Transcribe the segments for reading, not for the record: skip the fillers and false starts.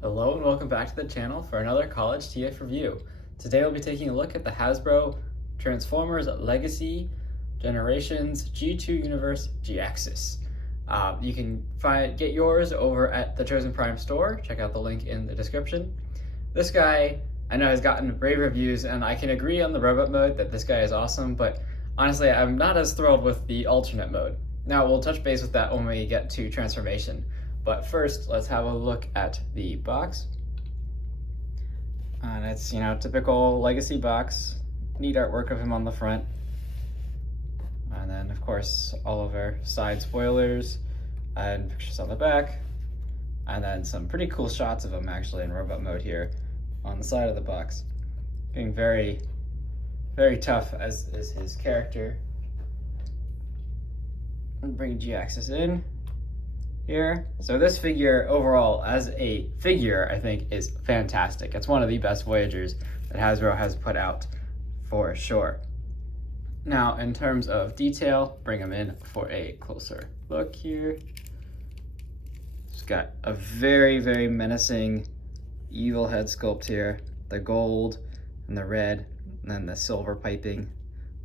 Hello and welcome back to the channel for another College TF review. Today we'll be taking a look at the Hasbro Transformers Legacy Generations G2 Universe Jhiaxus. You can get yours over at the Chosen Prime store. Check out the link in the description. This guy, I know, has gotten rave reviews, and I can agree on the robot mode that this guy is awesome, but honestly I'm not as thrilled with the alternate mode. Now we'll touch base with that when we get to transformation. But first, let's have a look at the box. And it's, typical Legacy box. Neat artwork of him on the front. And then, of course, all of our side spoilers and pictures on the back. And then some pretty cool shots of him actually in robot mode here on the side of the box. Getting very, very tough as is his character. And bring Jhiaxus in here. So this figure overall as a figure I think is fantastic. It's one of the best Voyagers that Hasbro has put out for sure. Now in terms of detail, bring him in for a closer look here. He's got a very, very menacing evil head sculpt here. The gold and the red and then the silver piping.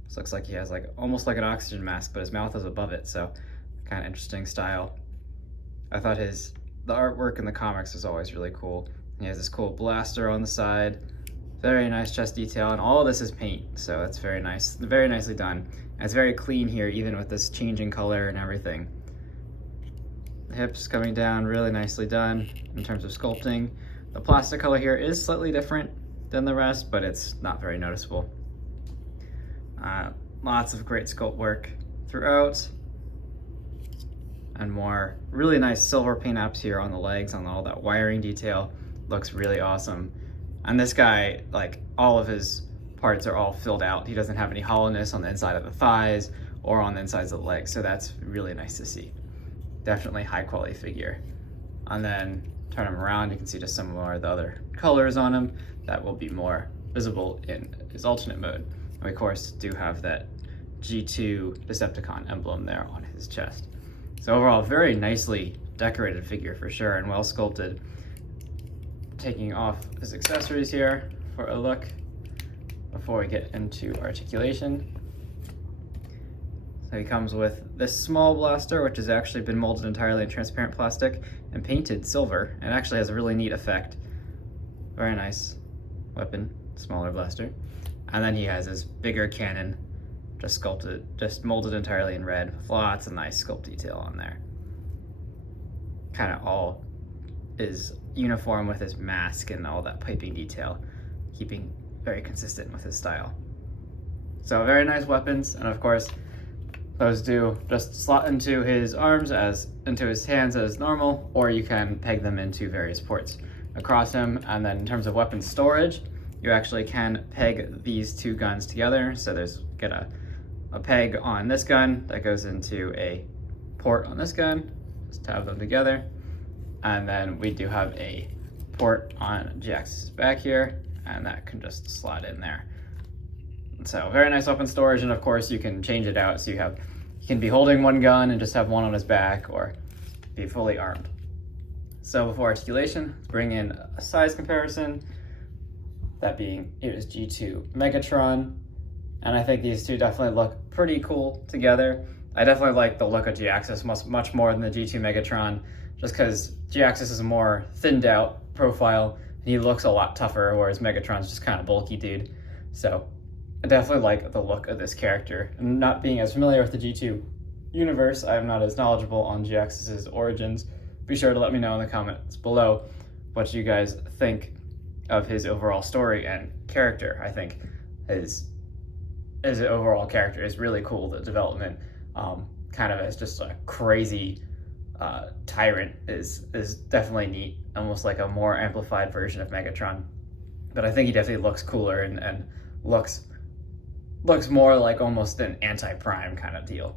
This looks like he has almost like an oxygen mask, but his mouth is above it, so kind of interesting style. I thought the artwork in the comics was always really cool. He has this cool blaster on the side, very nice chest detail, and all of this is paint, so that's very nice, very nicely done. And it's very clean here, even with this changing color and everything. The hips coming down, really nicely done in terms of sculpting. The plastic color here is slightly different than the rest, but it's not very noticeable. Lots of great sculpt work throughout. And more really nice silver paint apps here on the legs, on all that wiring detail. Looks really awesome. And this guy, all of his parts are all filled out. He doesn't have any hollowness on the inside of the thighs or on the insides of the legs, so that's really nice to see. Definitely high quality figure. And then turn him around, you can see just some more of the other colors on him that will be more visible in his alternate mode. And we of course do have that G2 Decepticon emblem there on his chest. So overall, very nicely decorated figure for sure, and well sculpted. Taking off his accessories here for a look before we get into articulation. So he comes with this small blaster, which has actually been molded entirely in transparent plastic and painted silver. It actually has a really neat effect. Very nice weapon, smaller blaster. And then he has this bigger cannon, just molded entirely in red, with lots of nice sculpt detail on there. Kind of all is uniform with his mask and all that piping detail, keeping very consistent with his style. So very nice weapons, and of course those do just slot into his arms into his hands as normal, or you can peg them into various ports across him. And then in terms of weapon storage, you actually can peg these two guns together. So get a peg on this gun that goes into a port on this gun, just tab them together. And then we do have a port on Jhiaxus' back here, and that can just slot in there. So very nice weapon storage, and of course you can change it out so you can be holding one gun and just have one on his back, or be fully armed. So before articulation, let's bring in a size comparison. That being, it is G2 Megatron. And I think these two definitely look pretty cool together. I definitely like the look of Jhiaxus much more than the G2 Megatron, just because Jhiaxus is a more thinned out profile, and he looks a lot tougher, whereas Megatron's just kind of bulky dude. So I definitely like the look of this character. And not being as familiar with the G2 universe, I'm not as knowledgeable on Jhiaxus' origins. Be sure to let me know in the comments below what you guys think of his overall story and character. I think his overall character is really cool. The development, kind of as just a crazy tyrant, is definitely neat. Almost like a more amplified version of Megatron. But I think he definitely looks cooler and looks more like almost an anti-Prime kind of deal.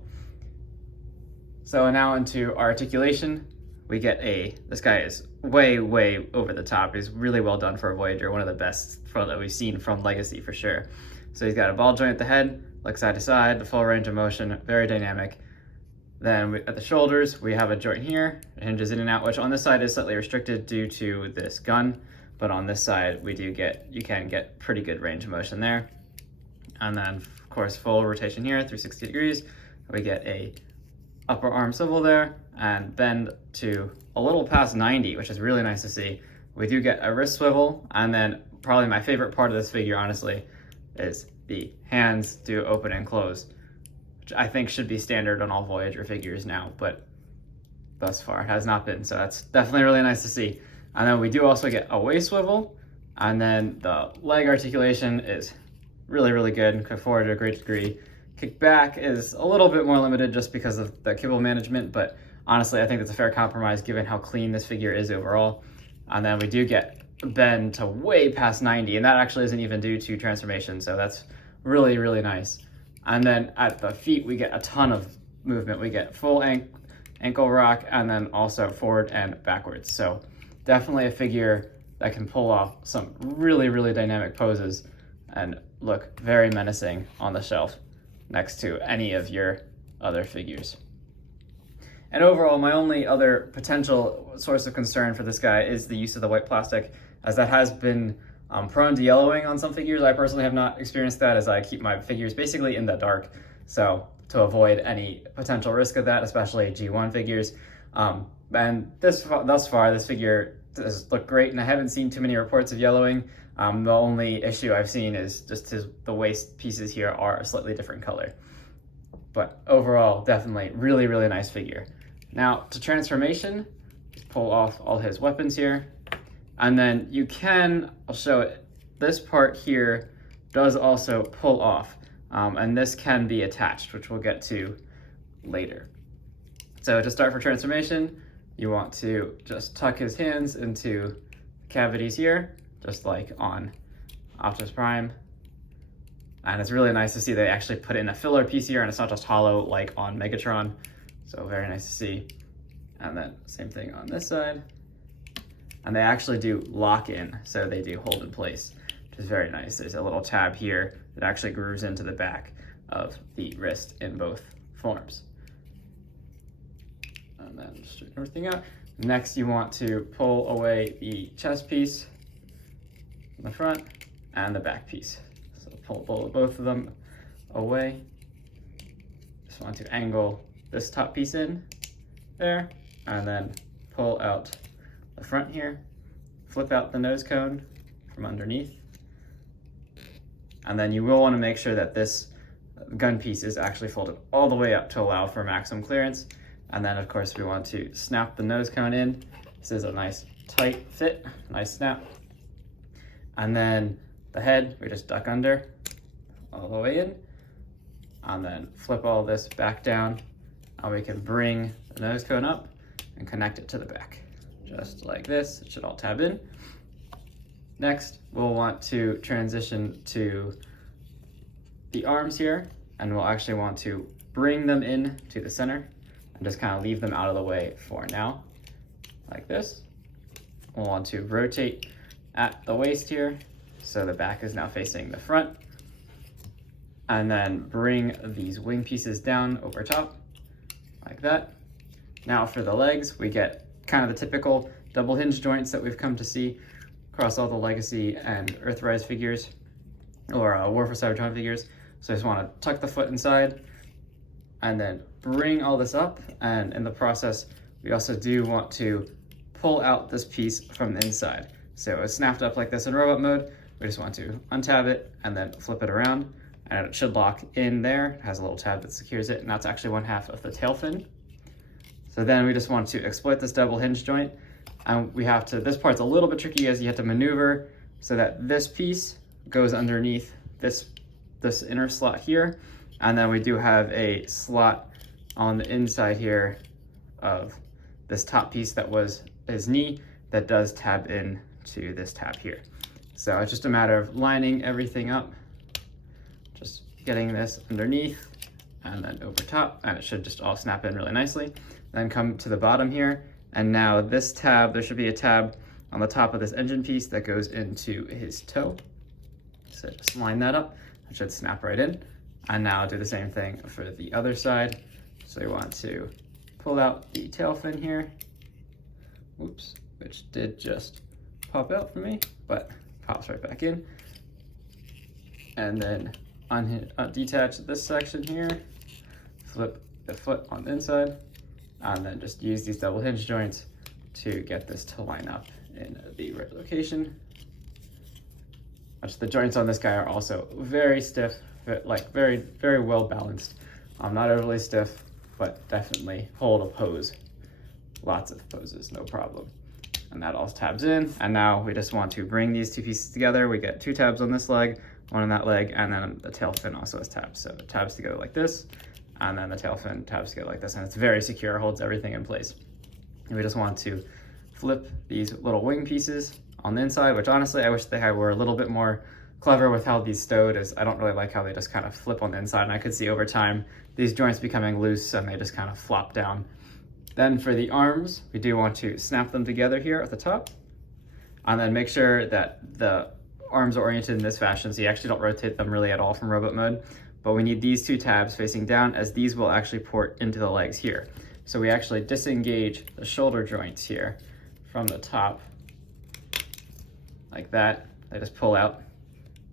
So now into articulation. We get this guy is way, way over the top. He's really well done for a Voyager, one of the best that we've seen from Legacy for sure. So he's got a ball joint at the head, looks side to side, the full range of motion, very dynamic. Then at the shoulders, we have a joint here, it hinges in and out, which on this side is slightly restricted due to this gun, but on this side, you can get pretty good range of motion there. And then, of course, full rotation here, 360 degrees. We get a upper arm swivel there and bend to a little past 90, which is really nice to see. We do get a wrist swivel, and then probably my favorite part of this figure, honestly, is the hands do open and close, which I think should be standard on all Voyager figures now, but thus far it has not been, so that's definitely really nice to see. And then we do also get a waist swivel, and then the leg articulation is really, really good, kick forward to a great degree. Kick back is a little bit more limited just because of the kibble management, but honestly, I think it's a fair compromise given how clean this figure is overall. And then we do get bend to way past 90, and that actually isn't even due to transformation, so that's really, really nice. And then at the feet, we get a ton of movement. We get full ankle rock, and then also forward and backwards. So definitely a figure that can pull off some really, really dynamic poses and look very menacing on the shelf next to any of your other figures. And overall, my only other potential source of concern for this guy is the use of the white plastic, as that has been prone to yellowing on some figures. I personally have not experienced that, as I keep my figures basically in the dark, so to avoid any potential risk of that, especially G1 figures. And thus far, this figure does look great, and I haven't seen too many reports of yellowing. The only issue I've seen is just the waist pieces here are a slightly different color. But overall, definitely really, really nice figure. Now to transformation, pull off all his weapons here. And then you can, I'll show it, this part here does also pull off. And this can be attached, which we'll get to later. So to start for transformation, you want to just tuck his hands into cavities here, just like on Optimus Prime. And it's really nice to see they actually put in a filler piece here, and it's not just hollow like on Megatron. So very nice to see. And then same thing on this side. And they actually do lock in, so they do hold in place, which is very nice. There's a little tab here that actually grooves into the back of the wrist in both forms. And then straighten everything out. Next, you want to pull away the chest piece in the front and the back piece. So pull both of them away. Just want to angle this top piece in there, and then pull out the front here, flip out the nose cone from underneath. And then you will want to make sure that this gun piece is actually folded all the way up to allow for maximum clearance. And then of course we want to snap the nose cone in. This is a nice tight fit, nice snap. And then the head, we just duck under all the way in, and then flip all this back down, and we can bring the nose cone up and connect it to the back. Just like this, it should all tab in. Next, we'll want to transition to the arms here, and we'll actually want to bring them in to the center and just kind of leave them out of the way for now, like this. We'll want to rotate at the waist here, so the back is now facing the front, and then bring these wing pieces down over top, like that. Now for the legs, we get kind of the typical double hinge joints that we've come to see across all the Legacy and Earthrise figures, or War for Cybertron figures. So I just want to tuck the foot inside, and then bring all this up, and in the process, we also do want to pull out this piece from the inside. So it's snapped up like this in robot mode. We just want to untab it and then flip it around, and it should lock in there. It has a little tab that secures it, and that's actually 1/2 of the tail fin. So then we just want to exploit this double hinge joint, and we have to, this part's a little bit tricky as you have to maneuver so that this piece goes underneath this inner slot here, and then we do have a slot on the inside here of this top piece that was his knee that does tab in to this tab here. So it's just a matter of lining everything up, just getting this underneath and then over top, and it should just all snap in really nicely. Then come to the bottom here, and now this tab, there should be a tab on the top of this engine piece that goes into his toe. So just line that up, it should snap right in. And now do the same thing for the other side. So we want to pull out the tail fin here. Oops, which did just pop out for me, but pops right back in. And then detach this section here, flip the foot on the inside, and then just use these double hinge joints to get this to line up in the right location. Which the joints on this guy are also very stiff, like very, very well balanced. Not overly stiff, but definitely hold a pose. Lots of poses, no problem. And that all tabs in. And now we just want to bring these two pieces together. We get 2 tabs on this leg, 1 on that leg, and then the tail fin also has tabs. So it tabs together like this, and then the tail fin tabs together like this, and it's very secure, holds everything in place. And we just want to flip these little wing pieces on the inside, which honestly I wish they were a little bit more clever with how these stowed, as I don't really like how they just kind of flip on the inside, and I could see over time these joints becoming loose and they just kind of flop down. Then for the arms, we do want to snap them together here at the top, and then make sure that the arms are oriented in this fashion, so you actually don't rotate them really at all from robot mode. But we need these 2 tabs facing down, as these will actually port into the legs here. So we actually disengage the shoulder joints here from the top, like that. They just pull out,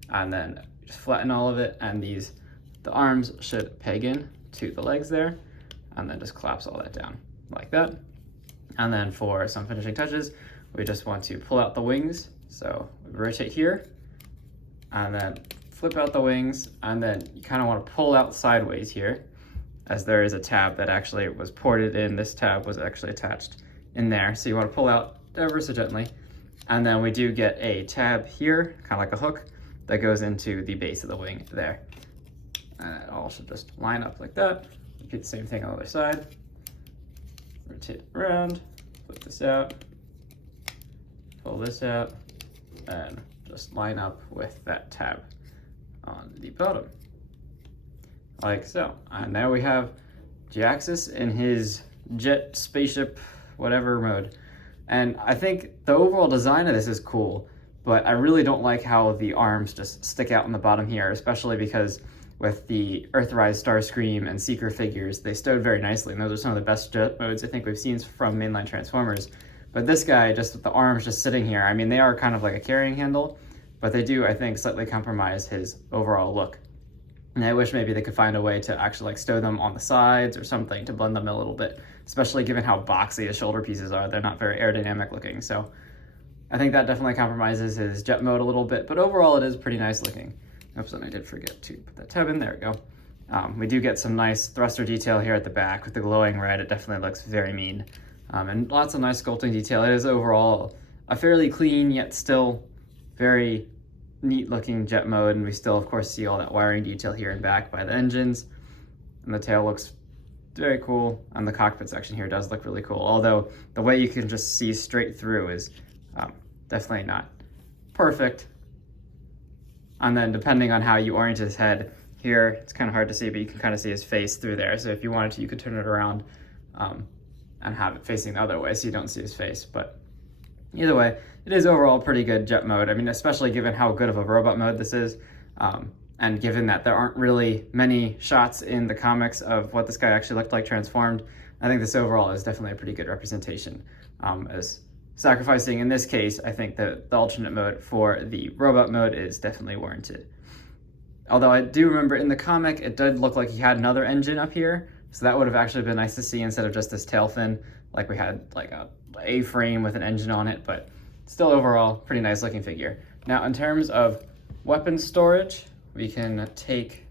and then just flatten all of it, and the arms should peg in to the legs there, and then just collapse all that down like that. And then for some finishing touches, we just want to pull out the wings. So we rotate here, and then flip out the wings, and then you kind of want to pull out sideways here, as there is a tab that actually was ported in. This tab was actually attached in there. So you want to pull out ever so gently. And then we do get a tab here, kind of like a hook, that goes into the base of the wing there. And it all should just line up like that. Repeat the same thing on the other side. Rotate it around, flip this out, pull this out, and just line up with that tab on the bottom, like so. And now we have Jhiaxus in his jet spaceship whatever mode. And I think the overall design of this is cool, but I really don't like how the arms just stick out on the bottom here, especially because with the Earthrise, Starscream, and Seeker figures, they stowed very nicely, and those are some of the best jet modes I think we've seen from mainline Transformers. But this guy, just with the arms just sitting here, I mean, they are kind of like a carrying handle, but they do, I think, slightly compromise his overall look. And I wish maybe they could find a way to actually like stow them on the sides or something to blend them a little bit, especially given how boxy the shoulder pieces are. They're not very aerodynamic looking, so I think that definitely compromises his jet mode a little bit, but overall it is pretty nice looking. Oops, and I did forget to put that tab in. There we go. We do get some nice thruster detail here at the back with the glowing red. It definitely looks very mean. And lots of nice sculpting detail. It is overall a fairly clean yet still very neat looking jet mode, and we still of course see all that wiring detail here and back by the engines. And the tail looks very cool, and the cockpit section here does look really cool, although the way you can just see straight through is definitely not perfect. And then depending on how you orient his head here, it's kind of hard to see, but you can kind of see his face through there. So if you wanted to, you could turn it around and have it facing the other way so you don't see his face. But either way, it is overall pretty good jet mode. I mean, especially given how good of a robot mode this is, and given that there aren't really many shots in the comics of what this guy actually looked like transformed, I think this overall is definitely a pretty good representation. As sacrificing, in this case, I think that the alternate mode for the robot mode is definitely warranted. Although I do remember in the comic, it did look like he had another engine up here, so that would have actually been nice to see instead of just this tail fin, like we had like a A-frame with an engine on it, but still overall, pretty nice looking figure. Now in terms of weapon storage, we can take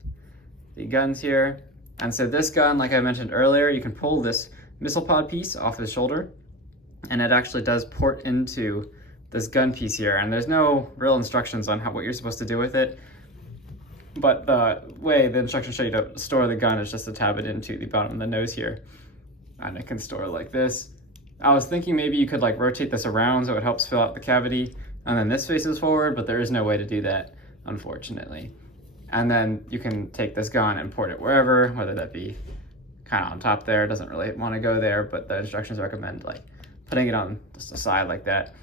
the guns here. And so this gun, like I mentioned earlier, you can pull this missile pod piece off his shoulder, and it actually does port into this gun piece here, and there's no real instructions on what you're supposed to do with it, but the way the instructions show you to store the gun is just to tab it into the bottom of the nose here, and it can store like this. I was thinking maybe you could like rotate this around so it helps fill out the cavity, and then this faces forward, but there is no way to do that, unfortunately. And then you can take this gun and port it wherever, whether that be kind of on top there, doesn't really want to go there, but the instructions recommend like putting it on just a side like that.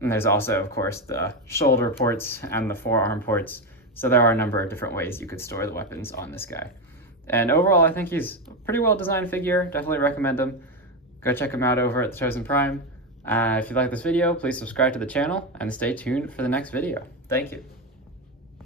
And there's also, of course, the shoulder ports and the forearm ports. So there are a number of different ways you could store the weapons on this guy. And overall, I think he's a pretty well designed figure. Definitely recommend him. Go check him out over at the Chosen Prime. If you like this video, please subscribe to the channel and stay tuned for the next video. Thank you.